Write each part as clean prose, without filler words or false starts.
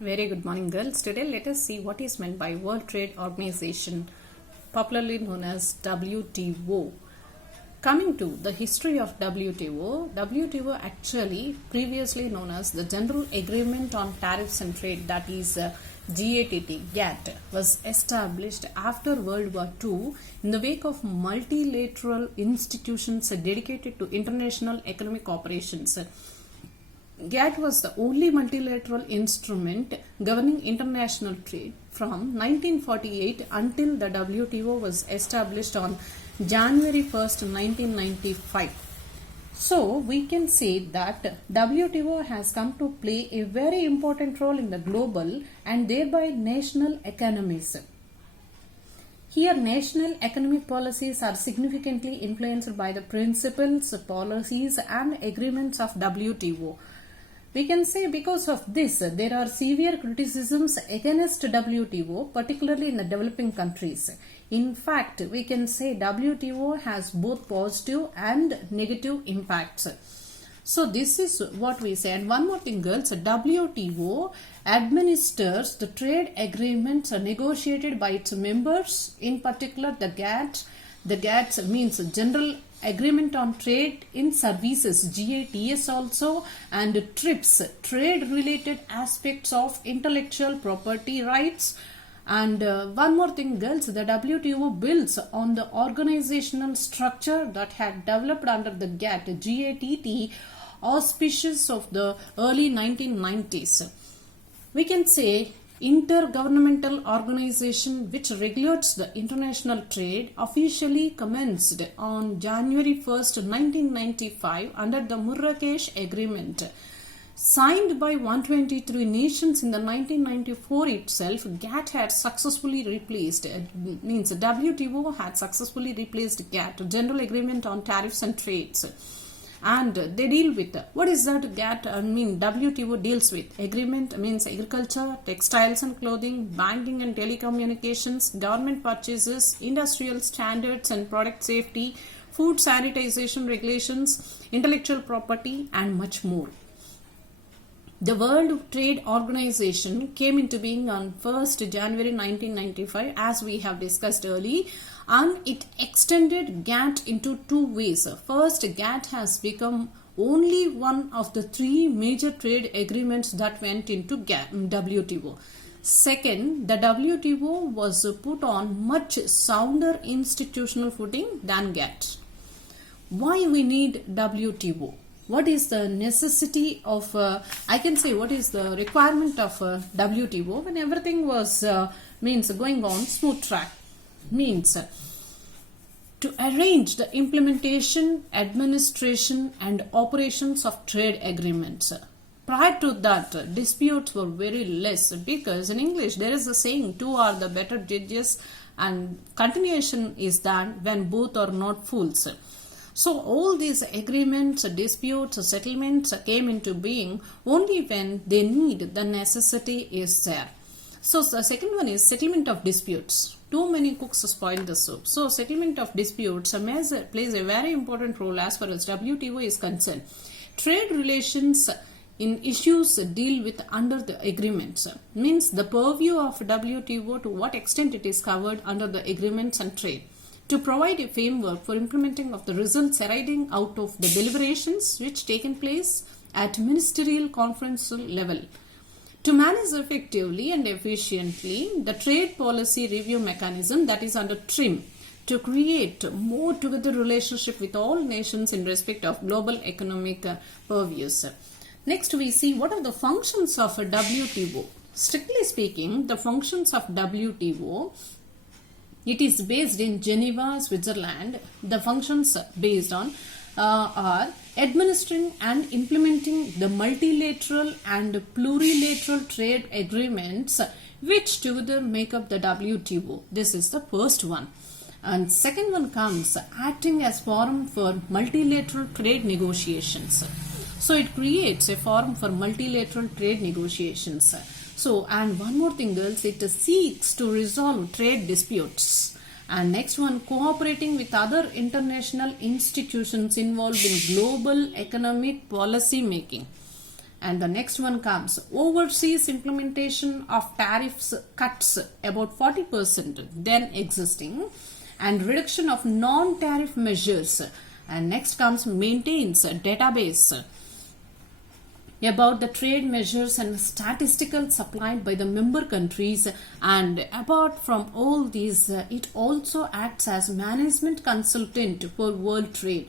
Very good morning, girls. Today, let us see what is meant by World Trade Organization, popularly known as WTO. Coming to the history of WTO actually previously known as the General Agreement on Tariffs and Trade, that is GATT, was established after World War II in the wake of multilateral institutions dedicated to international economic operations. GATT was the only multilateral instrument governing international trade from 1948 until the WTO was established on January 1st, 1995. So, we can say that WTO has come to play a very important role in the global and thereby national economies. Here, national economic policies are significantly influenced by the principles, policies and agreements of WTO. We can say because of this, there are severe criticisms against WTO, particularly in the developing countries. In fact, we can say WTO has both positive and negative impacts. So this is what we say. And one more thing, girls, WTO administers the trade agreements negotiated by its members, in particular the GATT. The GATT means General Agreement on Trade in Services, GATS also, and TRIPS, trade related aspects of intellectual property rights. And one more thing, girls, the WTO builds on the organizational structure that had developed under the GATT auspices of the early 1990s. We can say intergovernmental organization which regulates the international trade officially commenced on January 1st, 1995 under the Marrakesh Agreement. Signed by 123 nations in the 1994 itself, GATT had successfully replaced, WTO had successfully replaced GATT, General Agreement on Tariffs and Trades. And they deal with what is that WTO deals with. Agreement means agriculture, textiles and clothing, banking and telecommunications, government purchases, industrial standards and product safety, food sanitization regulations, intellectual property and much more. The World Trade Organization came into being on 1st January 1995, as we have discussed earlier, and it extended GATT into two ways. First, GATT has become only one of the three major trade agreements that went into WTO. Second, the WTO was put on much sounder institutional footing than GATT. Why we need WTO? What is the necessity of, what is the requirement of WTO when everything was, going on smooth track? Means to arrange the implementation, administration and operations of trade agreements. Prior to that, disputes were very less, because in English there is a saying, two are the better judges, and continuation is done when both are not fools. So all these agreements, disputes, settlements came into being only when they need, the necessity is there. So the second one is settlement of disputes. Too many cooks spoil the soup. So settlement of disputes plays a very important role as far as WTO is concerned. Trade relations in issues deal with under the agreements. Means the purview of WTO, to what extent it is covered under the agreements and trade. To provide a framework for implementing of the results arising out of the deliberations which taken place at ministerial conference level. To manage effectively and efficiently the trade policy review mechanism, that is under TRIM, to create more together relationship with all nations in respect of global economic purviews. Next, we see what are the functions of a WTO. Strictly speaking, the functions of WTO, it is based in Geneva, Switzerland. The functions based on are administering and implementing the multilateral and plurilateral trade agreements which together make up the WTO. This is the first one. And second one comes acting as forum for multilateral trade negotiations. So it creates a forum for multilateral trade negotiations. So, and one more thing, girls, it seeks to resolve trade disputes. And next one, cooperating with other international institutions involved in global economic policy making. And the next one comes overseas implementation of tariffs cuts about 40% then existing, and reduction of non-tariff measures. And next comes maintains a database about the trade measures and statistical supplied by the member countries. And apart from all these, it also acts as management consultant for world trade.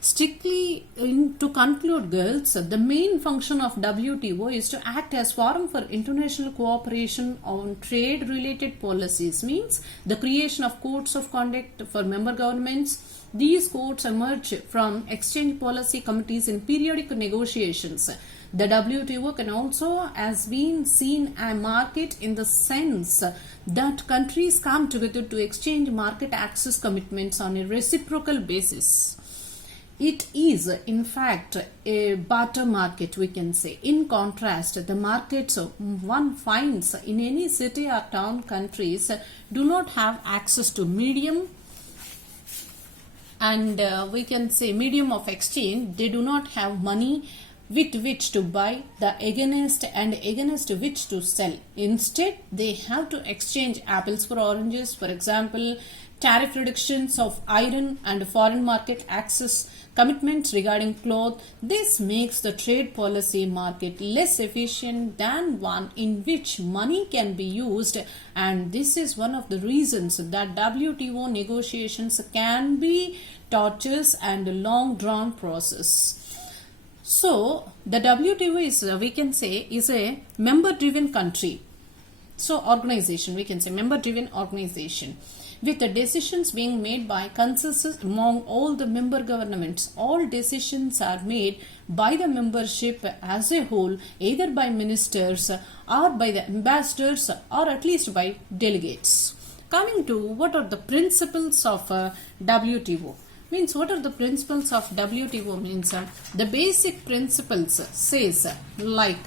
Strictly, to conclude, girls, the main function of WTO is to act as forum for international cooperation on trade related policies, means the creation of codes of conduct for member governments. These codes emerge from exchange policy committees in periodic negotiations. The WTO can also has been seen a market in the sense that countries come together to exchange market access commitments on a reciprocal basis. It is in fact a barter market, we can say. In contrast, the markets one finds in any city or town countries do not have access to medium and we can say medium of exchange. They do not have money with which to buy the against which to sell. Instead, they have to exchange apples for oranges. For example, tariff reductions of iron and foreign market access commitments regarding cloth. This makes the trade policy market less efficient than one in which money can be used, and this is one of the reasons that WTO negotiations can be tortuous and long drawn process. So the WTO is we can say is a member driven country. So organization, we can say member driven organization, with the decisions being made by consensus among all the member governments. All decisions are made by the membership as a whole, either by ministers or by the ambassadors or at least by delegates. Coming to what are the principles of WTO. Means what are the principles of WTO means the basic principles says like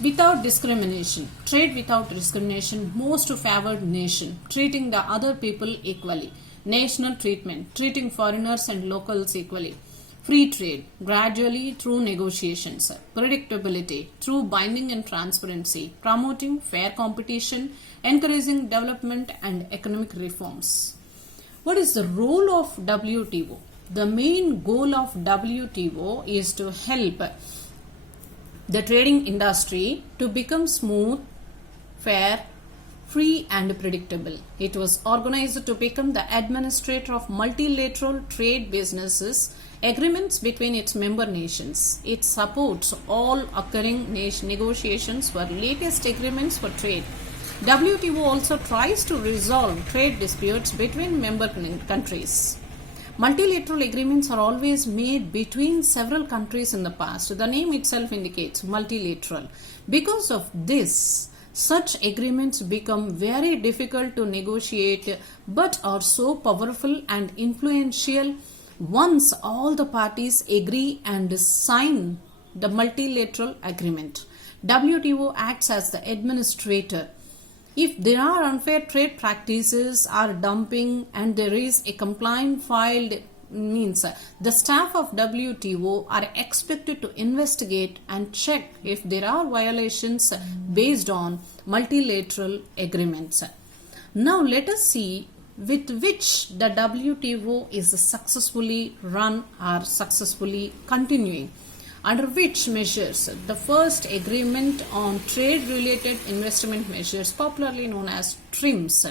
without discrimination, trade without discrimination, most favored nation, treating the other people equally, national treatment, treating foreigners and locals equally, free trade, gradually through negotiations, predictability through binding and transparency, promoting fair competition, encouraging development and economic reforms. What is the role of WTO? The main goal of WTO is to help the trading industry to become smooth, fair, free and predictable. It was organized to become the administrator of multilateral trade businesses agreements between its member nations. It supports all occurring negotiations for latest agreements for trade. WTO also tries to resolve trade disputes between member countries. Multilateral agreements are always made between several countries in the past. The name itself indicates multilateral. Because of this, such agreements become very difficult to negotiate but are so powerful and influential once all the parties agree and sign the multilateral agreement. WTO acts as the administrator. If there are unfair trade practices or dumping and there is a complaint filed, means the staff of WTO are expected to investigate and check if there are violations based on multilateral agreements. Now let us see with which the WTO is successfully run or successfully continuing. Under which measures? The first agreement on trade-related investment measures, popularly known as TRIMS.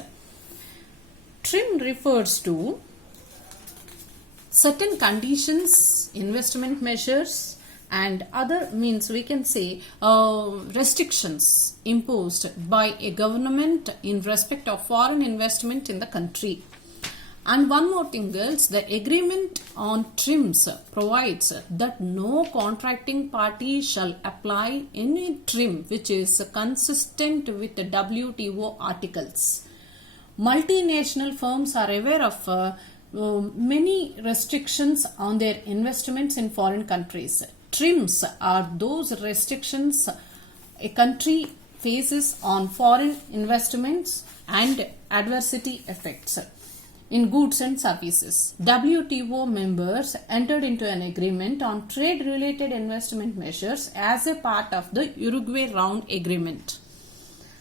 TRIM refers to certain conditions, investment measures and other means we can say restrictions imposed by a government in respect of foreign investment in the country. And one more thing, girls, the agreement on TRIMS provides that no contracting party shall apply any TRIM which is consistent with the WTO articles. Multinational firms are aware of many restrictions on their investments in foreign countries. TRIMS are those restrictions a country faces on foreign investments and adversity effects. in goods and services. WTO members entered into an agreement on trade-related investment measures as a part of the Uruguay Round Agreement.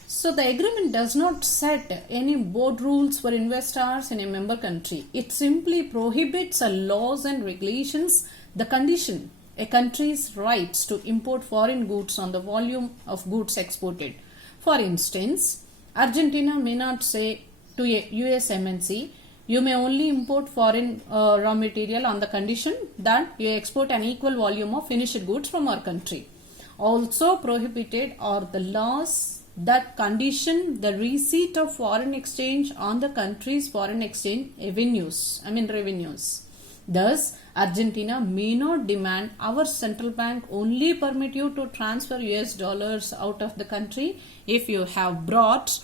So the agreement does not set any board rules for investors in a member country. It simply prohibits laws and regulations, the condition a country's rights to import foreign goods on the volume of goods exported. For instance, Argentina may not say to a US MNC, you may only import foreign raw material on the condition that you export an equal volume of finished goods from our country. Also prohibited are the laws that condition the receipt of foreign exchange on the country's foreign exchange revenues. Thus, Argentina may not demand our central bank only permit you to transfer US dollars out of the country if you have brought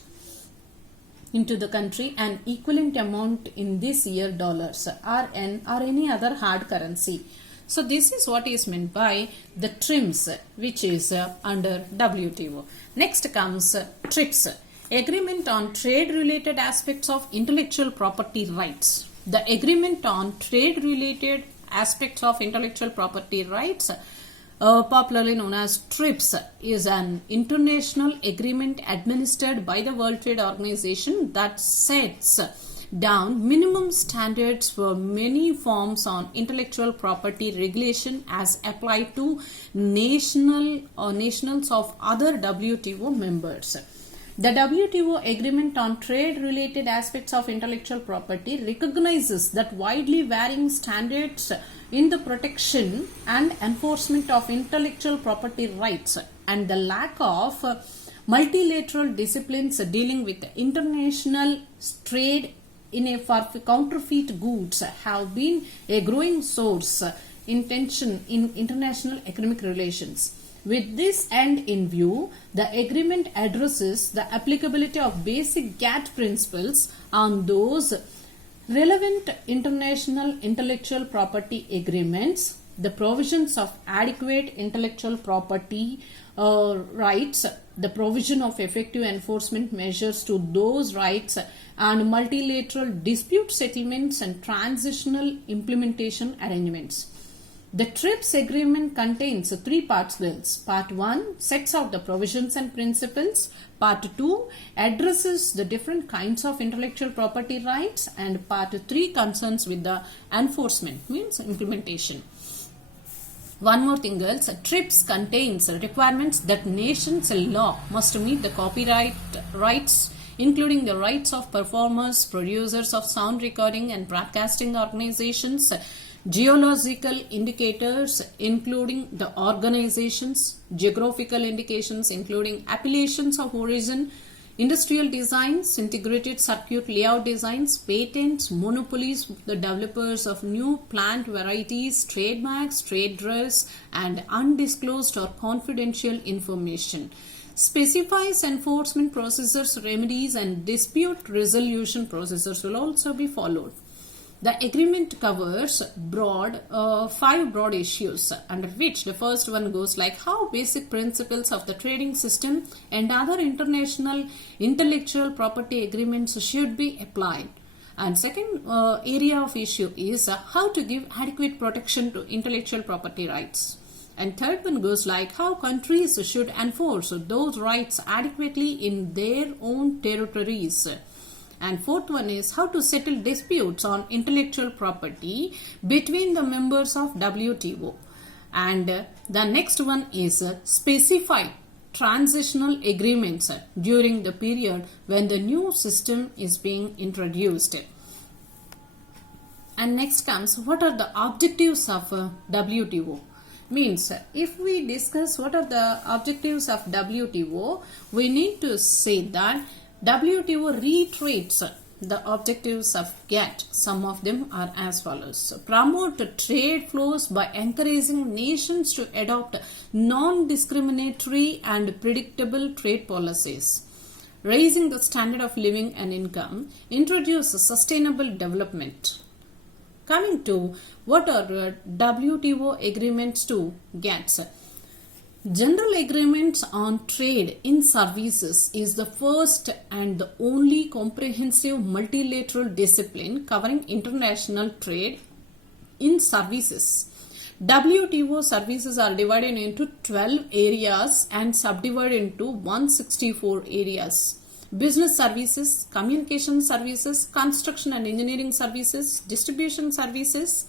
into the country an equivalent amount in this year dollars or any other hard currency. So this is what is meant by the TRIMS, which is under WTO. Next comes TRIPS, Agreement on Trade-Related Aspects of Intellectual Property Rights. The Agreement on Trade-Related Aspects of Intellectual Property Rights, popularly known as TRIPS, is an international agreement administered by the World Trade Organization that sets down minimum standards for many forms on intellectual property regulation as applied to nationals of other WTO members. The WTO Agreement on Trade-Related Aspects of Intellectual Property recognizes that widely varying standards in the protection and enforcement of intellectual property rights and the lack of multilateral disciplines dealing with international trade for counterfeit goods have been a growing source in tension in international economic relations. With this end in view, the agreement addresses the applicability of basic GATT principles on those relevant international intellectual property agreements, the provisions of adequate intellectual property rights, the provision of effective enforcement measures to those rights, and multilateral dispute settlements and transitional implementation arrangements. The TRIPS agreement contains 3 parts bills. Part 1 sets out the provisions and principles. Part 2 addresses the different kinds of intellectual property rights, and Part 3 concerns with the enforcement, means implementation. One more thing, girls, TRIPS contains requirements that nations law must meet the copyright rights, including the rights of performers, producers of sound recording and broadcasting organizations, geological indicators including the organizations, geographical indications including appellations of origin, industrial designs, integrated circuit layout designs, patents, monopolies, the developers of new plant varieties, trademarks, trade dress, and undisclosed or confidential information. Specifies enforcement procedures, remedies, and dispute resolution procedures will also be followed. The agreement covers 5 broad issues, under which the first one goes like how basic principles of the trading system and other international intellectual property agreements should be applied. And second area of issue is how to give adequate protection to intellectual property rights. And third one goes like how countries should enforce those rights adequately in their own territories. And fourth one is how to settle disputes on intellectual property between the members of WTO. And the next one is specify transitional agreements during the period when the new system is being introduced. And next comes what are the objectives of WTO. Means if we discuss what are the objectives of WTO, we need to say that WTO reiterates the objectives of GATT. Some of them are as follows. Promote trade flows by encouraging nations to adopt non-discriminatory and predictable trade policies. Raising the standard of living and income. Introduce sustainable development. Coming to what are WTO agreements to GATT. General agreements on trade in services is the first and the only comprehensive multilateral discipline covering international trade in services. WTO services are divided into 12 areas and subdivided into 164 areas. Business services, communication services, construction and engineering services, distribution services,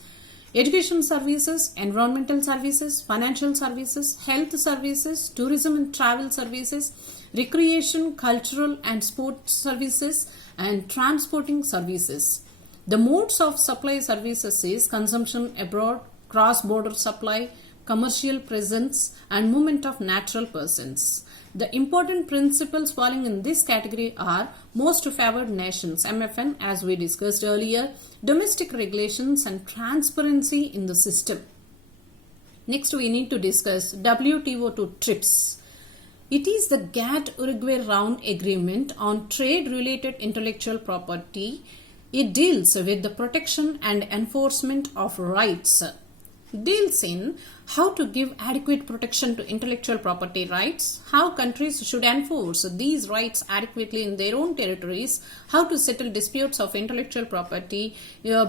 education services, environmental services, financial services, health services, tourism and travel services, recreation, cultural and sports services, and transporting services. The modes of supply services is consumption abroad, cross-border supply, commercial presence, and movement of natural persons. The important principles falling in this category are most favored nations, MFN, as we discussed earlier, domestic regulations, and transparency in the system. Next, we need to discuss WTO to TRIPS. It is the GATT-Uruguay Round Agreement on Trade-Related Intellectual Property. It deals with the protection and enforcement of rights. Deals in how to give adequate protection to intellectual property rights, how countries should enforce these rights adequately in their own territories, how to settle disputes of intellectual property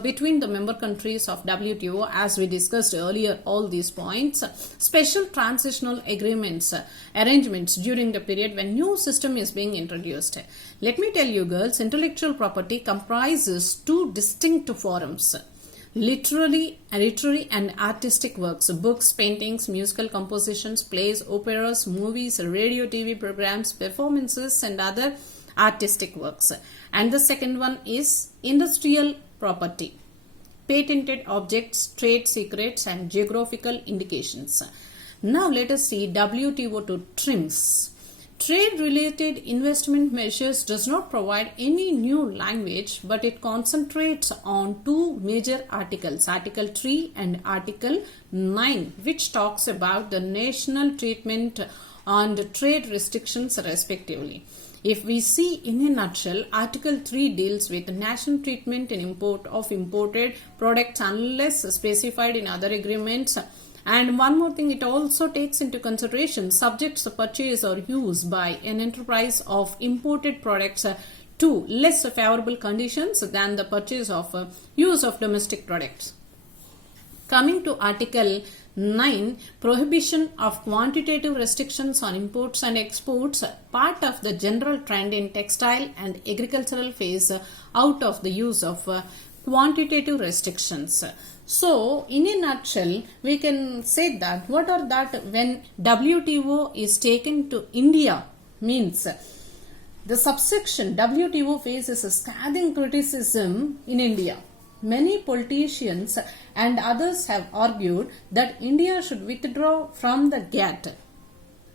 between the member countries of WTO, as we discussed earlier, all these points, special transitional agreements, arrangements during the period when new system is being introduced. Let me tell you girls, intellectual property comprises two distinct forms. Literary and artistic works, books, paintings, musical compositions, plays, operas, movies, radio, TV programs, performances, and other artistic works. And the second one is industrial property, patented objects, trade secrets, and geographical indications. Now let us see WTO to TRIPS. Trade-related investment measures does not provide any new language, but it concentrates on two major articles, Article 3 and Article 9, which talks about the national treatment and trade restrictions respectively. If we see in a nutshell, Article 3 deals with national treatment and import of imported products unless specified in other agreements. And one more thing, it also takes into consideration subjects to purchase or use by an enterprise of imported products to less favorable conditions than the purchase of use of domestic products. Coming to Article 9, prohibition of quantitative restrictions on imports and exports, part of the general trend in textile and agricultural phase out of the use of quantitative restrictions. So, in a nutshell, we can say that what are that when WTO is taken to India means the subsection WTO faces a scathing criticism in India. Many politicians and others have argued that India should withdraw from the GATT.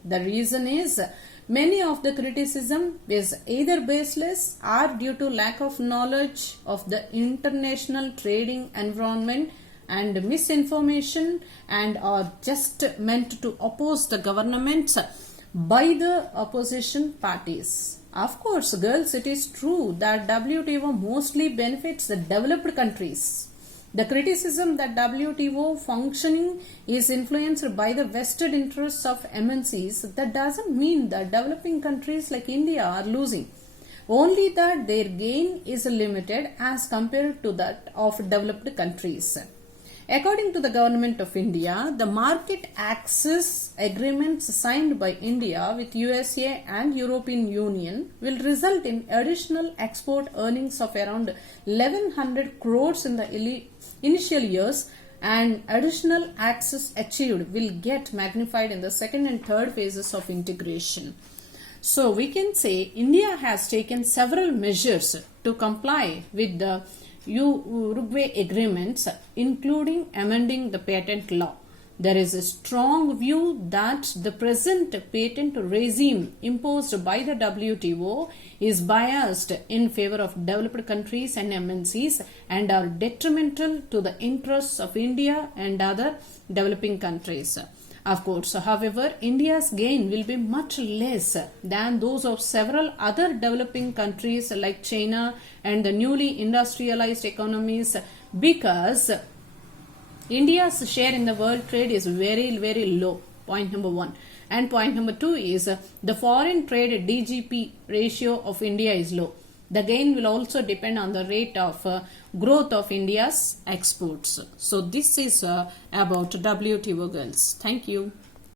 The reason is many of the criticism is either baseless or due to lack of knowledge of the international trading environment and misinformation, and are just meant to oppose the governments by the opposition parties. Of course, girls, it is true that WTO mostly benefits the developed countries. The criticism that WTO functioning is influenced by the vested interests of MNCs, that doesn't mean that developing countries like India are losing. Only that their gain is limited as compared to that of developed countries. According to the Government of India, the market access agreements signed by India with USA and European Union will result in additional export earnings of around 1100 crores in the initial years, and additional access achieved will get magnified in the second and third phases of integration. So we can say India has taken several measures to comply with the Uruguay agreements, including amending the patent law. There is a strong view that the present patent regime imposed by the WTO is biased in favor of developed countries and MNCs and are detrimental to the interests of India and other developing countries. Of course, however, India's gain will be much less than those of several other developing countries like China and the newly industrialized economies, because India's share in the world trade is very, very low. point number 1. And point number 2 is the foreign trade DGP ratio of India is low. The gain will also depend on the rate of growth of India's exports. So this is about WTO, girls. Thank you.